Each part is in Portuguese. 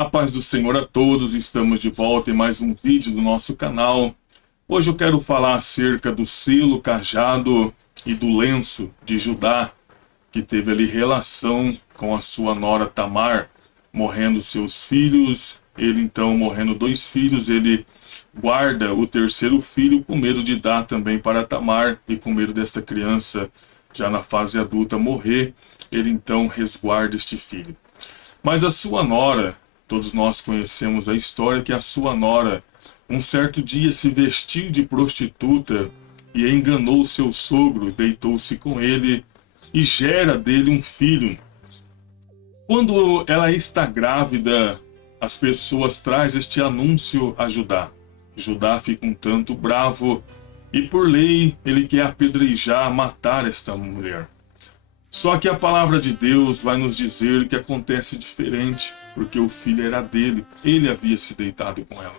A paz do Senhor a todos, estamos de volta em mais um vídeo do nosso canal. Hoje eu quero falar acerca do selo, cajado e do lenço de Judá, que teve ali relação com a sua nora Tamar, morrendo seus filhos. Ele então, morrendo 2 filhos, ele guarda o 3º filho com medo de dar também para Tamar e com medo desta criança, já na fase adulta, morrer. Ele então resguarda este filho. Mas a sua nora, todos nós conhecemos a história que a sua nora, um certo dia, se vestiu de prostituta e enganou seu sogro, deitou-se com ele e gera dele um filho. Quando ela está grávida, as pessoas trazem este anúncio a Judá. Judá fica um tanto bravo e, por lei, ele quer apedrejar, matar esta mulher. Só que a palavra de Deus vai nos dizer que acontece diferente, porque o filho era dele, ele havia se deitado com ela.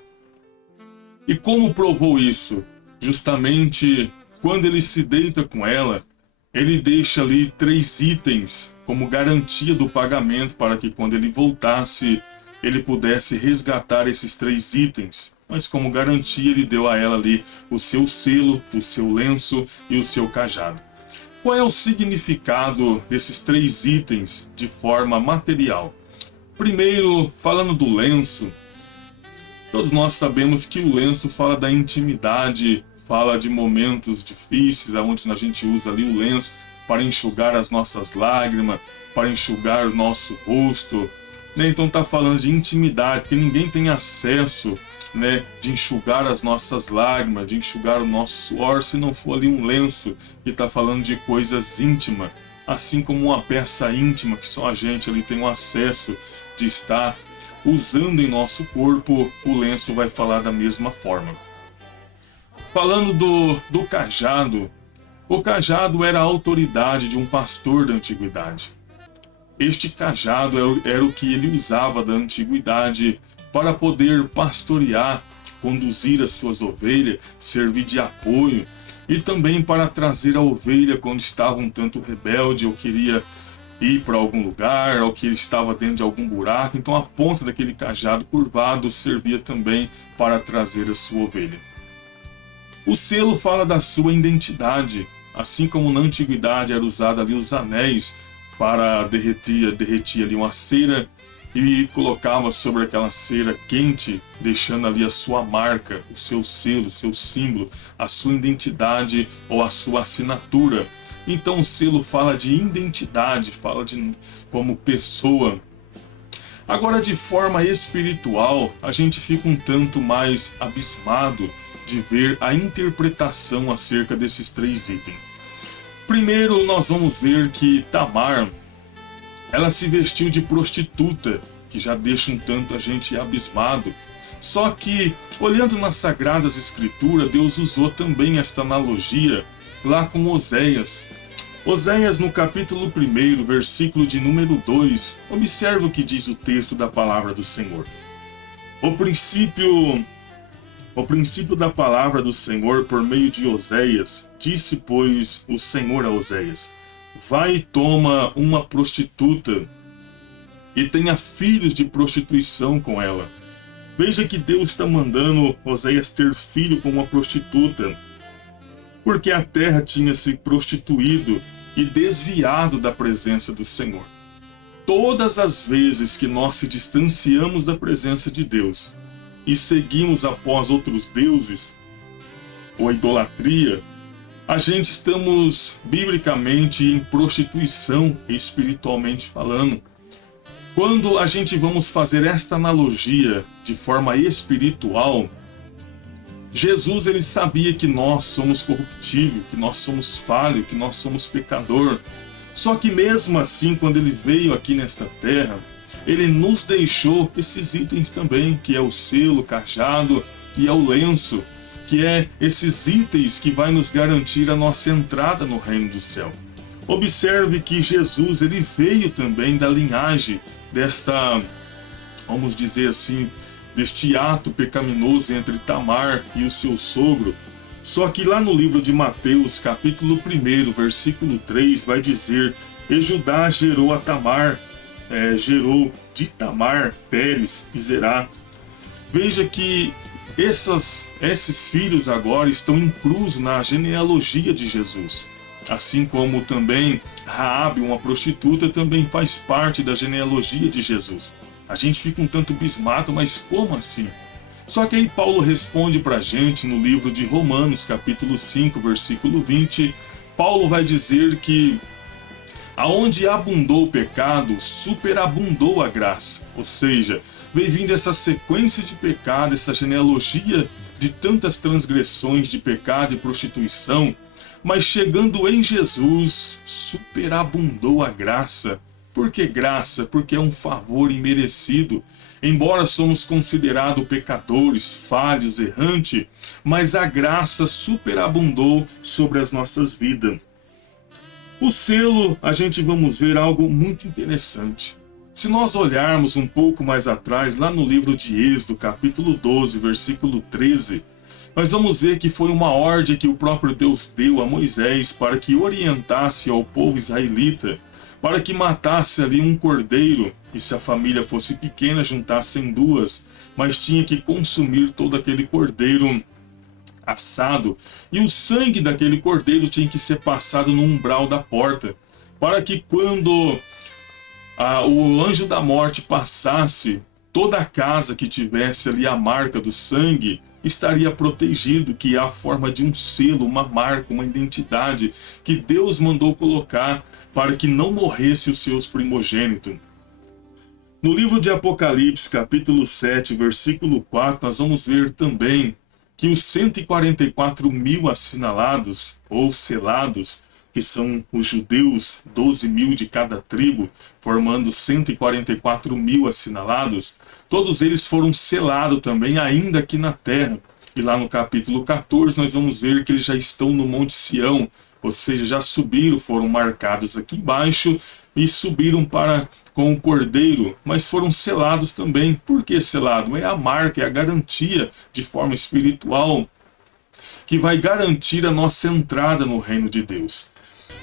E como provou isso? Justamente quando ele se deita com ela, ele deixa ali 3 itens como garantia do pagamento para que quando ele voltasse, ele pudesse resgatar esses 3 itens. Mas como garantia ele deu a ela ali o seu selo, o seu lenço e o seu cajado. Qual é o significado desses 3 itens de forma material? Primeiro, falando do lenço, todos nós sabemos que o lenço fala da intimidade, fala de momentos difíceis, onde a gente usa ali o lenço para enxugar as nossas lágrimas, para enxugar o nosso rosto. Então está falando de intimidade, que ninguém tem acesso, de enxugar as nossas lágrimas, de enxugar o nosso suor, se não for ali um lenço que está falando de coisas íntimas, assim como uma peça íntima que só a gente ali tem o acesso de estar usando em nosso corpo, o lenço vai falar da mesma forma. Falando do cajado, o cajado era a autoridade de um pastor da antiguidade. Este cajado era o que ele usava da antiguidade para poder pastorear, conduzir as suas ovelhas, servir de apoio e também para trazer a ovelha quando estava um tanto rebelde ou queria ir para algum lugar ou que estava dentro de algum buraco. Então a ponta daquele cajado curvado servia também para trazer a sua ovelha. O selo fala da sua identidade, assim como na antiguidade era usado ali os anéis para derretir ali uma cera e colocava sobre aquela cera quente, deixando ali a sua marca, o seu selo, o seu símbolo, a sua identidade ou a sua assinatura. Então o selo fala de identidade, fala de como pessoa. Agora, de forma espiritual, a gente fica um tanto mais abismado de ver a interpretação acerca desses 3 itens. Primeiro, nós vamos ver que Tamar, ela se vestiu de prostituta, que já deixa um tanto a gente abismado. Só que, olhando nas Sagradas Escrituras, Deus usou também esta analogia lá com Oséias. Oséias, no capítulo 1, versículo de número 2, observe o que diz o texto da palavra do Senhor. O princípio da palavra do Senhor por meio de Oséias, disse, pois, o Senhor a Oséias: vai e toma uma prostituta e tenha filhos de prostituição com ela. Veja que Deus está mandando Oséias ter filho com uma prostituta, porque a terra tinha se prostituído e desviado da presença do Senhor. Todas as vezes que nós se distanciamos da presença de Deus e seguimos após outros deuses ou a idolatria, a gente estamos biblicamente em prostituição, espiritualmente falando. Quando a gente vamos fazer esta analogia de forma espiritual, Jesus, ele sabia que nós somos corruptíveis, que nós somos falhos, que nós somos pecador. Só que mesmo assim, quando ele veio aqui nesta terra, ele nos deixou esses itens também, que é o selo, o cajado e é o lenço, que é esses itens que vai nos garantir a nossa entrada no reino do céu. Observe que Jesus, ele veio também da linhagem desta, vamos dizer assim, deste ato pecaminoso entre Tamar e o seu sogro. Só que lá no livro de Mateus, capítulo 1, versículo 3, vai dizer: e Judá gerou a Tamar, gerou de Tamar, Pérez e Zerá. Veja que esses filhos agora estão inclusos na genealogia de Jesus. Assim como também Raabe, uma prostituta, também faz parte da genealogia de Jesus. A gente fica um tanto abismado, mas como assim? Só que aí Paulo responde para a gente no livro de Romanos, capítulo 5, versículo 20. Paulo vai dizer que aonde abundou o pecado, superabundou a graça. Ou seja, veio vindo essa sequência de pecado, essa genealogia de tantas transgressões de pecado e prostituição, mas chegando em Jesus, superabundou a graça. Por que graça? Porque é um favor imerecido. Embora somos considerados pecadores, falhos, errantes, mas a graça superabundou sobre as nossas vidas. O selo, a gente vamos ver algo muito interessante. Se nós olharmos um pouco mais atrás, lá no livro de Êxodo, capítulo 12, versículo 13, nós vamos ver que foi uma ordem que o próprio Deus deu a Moisés para que orientasse ao povo israelita, para que matasse ali um cordeiro, e se a família fosse pequena, juntassem duas, mas tinha que consumir todo aquele cordeiro assado, e o sangue daquele cordeiro tinha que ser passado no umbral da porta, para que quando o anjo da morte passasse, toda a casa que tivesse ali a marca do sangue estaria protegido, que é a forma de um selo, uma marca, uma identidade que Deus mandou colocar para que não morresse os seus primogênitos. No livro de Apocalipse, capítulo 7, versículo 4, nós vamos ver também que os 144 mil assinalados ou selados, que são os judeus, 12 mil de cada tribo, formando 144 mil assinalados, todos eles foram selados também ainda aqui na terra. E lá no capítulo 14 nós vamos ver que eles já estão no Monte Sião, ou seja, já subiram, foram marcados aqui embaixo e subiram com o cordeiro, mas foram selados também. Por que selado? É a marca, é a garantia de forma espiritual que vai garantir a nossa entrada no reino de Deus.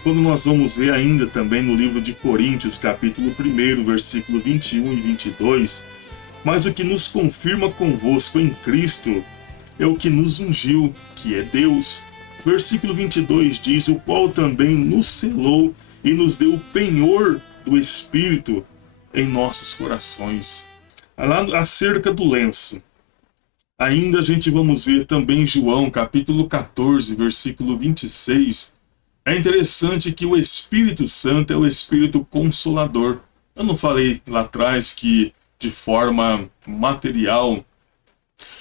Quando nós vamos ver ainda também no livro de Coríntios, capítulo 1, versículo 21 e 22, mas o que nos confirma convosco em Cristo é o que nos ungiu, que é Deus. Versículo 22 diz, o qual também nos selou e nos deu o penhor do Espírito em nossos corações. Lá acerca do lenço, ainda a gente vamos ver também em João, capítulo 14, versículo 26, é interessante que o Espírito Santo é o Espírito Consolador. Eu não falei lá atrás que de forma material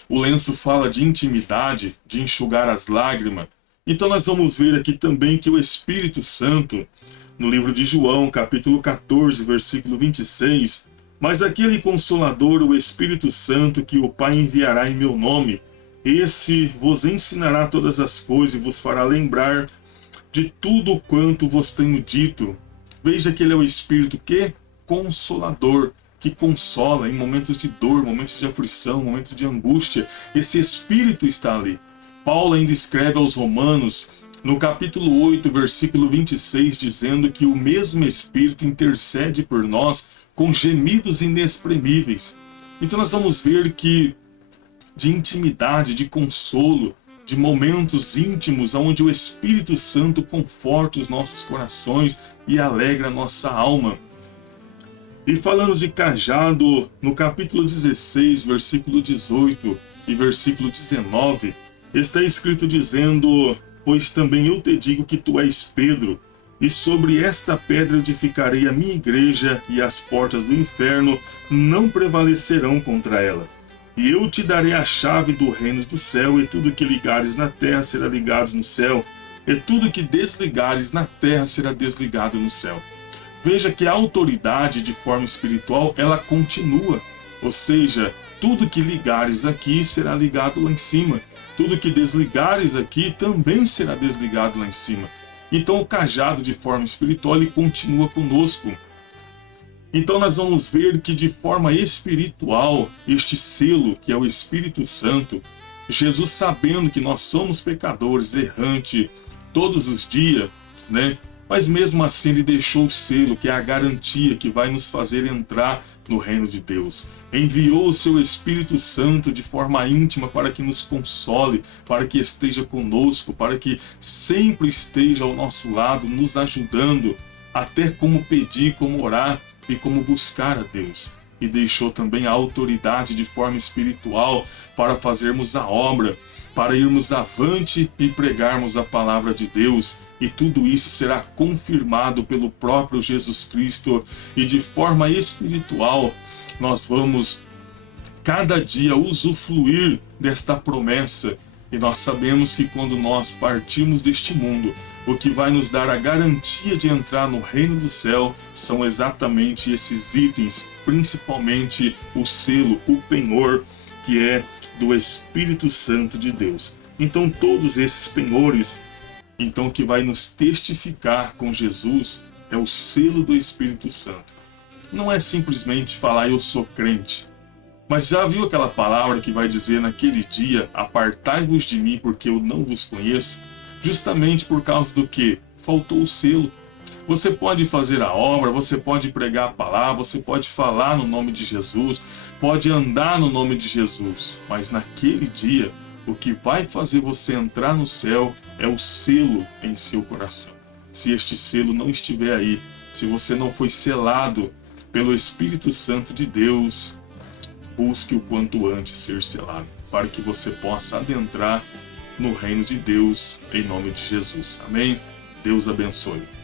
o lenço fala de intimidade, de enxugar as lágrimas. Então nós vamos ver aqui também que o Espírito Santo, no livro de João, capítulo 14, versículo 26, mas aquele Consolador, o Espírito Santo, que o Pai enviará em meu nome, esse vos ensinará todas as coisas e vos fará lembrar de tudo quanto vos tenho dito. Veja que ele é o Espírito que Consolador, que consola em momentos de dor, momentos de aflição, momentos de angústia. Esse Espírito está ali. Paulo ainda escreve aos Romanos, no capítulo 8, versículo 26, dizendo que o mesmo Espírito intercede por nós com gemidos inexprimíveis. Então nós vamos ver que de intimidade, de consolo, de momentos íntimos, onde o Espírito Santo conforta os nossos corações e alegra a nossa alma. E falando de cajado, no capítulo 16, versículo 18 e versículo 19, está escrito dizendo, pois também eu te digo que tu és Pedro, e sobre esta pedra edificarei a minha igreja, e as portas do inferno não prevalecerão contra ela. E eu te darei a chave do reino do céu, e tudo que ligares na terra será ligado no céu, e tudo que desligares na terra será desligado no céu. Veja que a autoridade de forma espiritual, ela continua. Ou seja, tudo que ligares aqui será ligado lá em cima. Tudo que desligares aqui também será desligado lá em cima. Então o cajado de forma espiritual, ele continua conosco. Então nós vamos ver que de forma espiritual, este selo, que é o Espírito Santo, Jesus, sabendo que nós somos pecadores, errantes, todos os dias, né? Mas mesmo assim ele deixou o selo, que é a garantia que vai nos fazer entrar no reino de Deus. Enviou o seu Espírito Santo de forma íntima para que nos console, para que esteja conosco, para que sempre esteja ao nosso lado, nos ajudando, até como pedir, como orar e como buscar a Deus. E deixou também a autoridade de forma espiritual para fazermos a obra, para irmos avante e pregarmos a palavra de Deus. E tudo isso será confirmado pelo próprio Jesus Cristo, e de forma espiritual nós vamos cada dia usufruir desta promessa. E nós sabemos que quando nós partirmos deste mundo, o que vai nos dar a garantia de entrar no reino do céu são exatamente esses itens, principalmente o selo, o penhor, que é do Espírito Santo de Deus. Então todos esses penhores, então, que vai nos testificar com Jesus é o selo do Espírito Santo. Não é simplesmente falar eu sou crente. Mas já viu aquela palavra que vai dizer naquele dia: apartai-vos de mim porque eu não vos conheço? Justamente por causa do que? Faltou o selo. Você pode fazer a obra, você pode pregar a palavra, você pode falar no nome de Jesus, pode andar no nome de Jesus, mas naquele dia o que vai fazer você entrar no céu é o selo em seu coração. Se este selo não estiver aí, se você não foi selado pelo Espírito Santo de Deus, busque o quanto antes ser selado, para que você possa adentrar no reino de Deus, em nome de Jesus. Amém? Deus abençoe.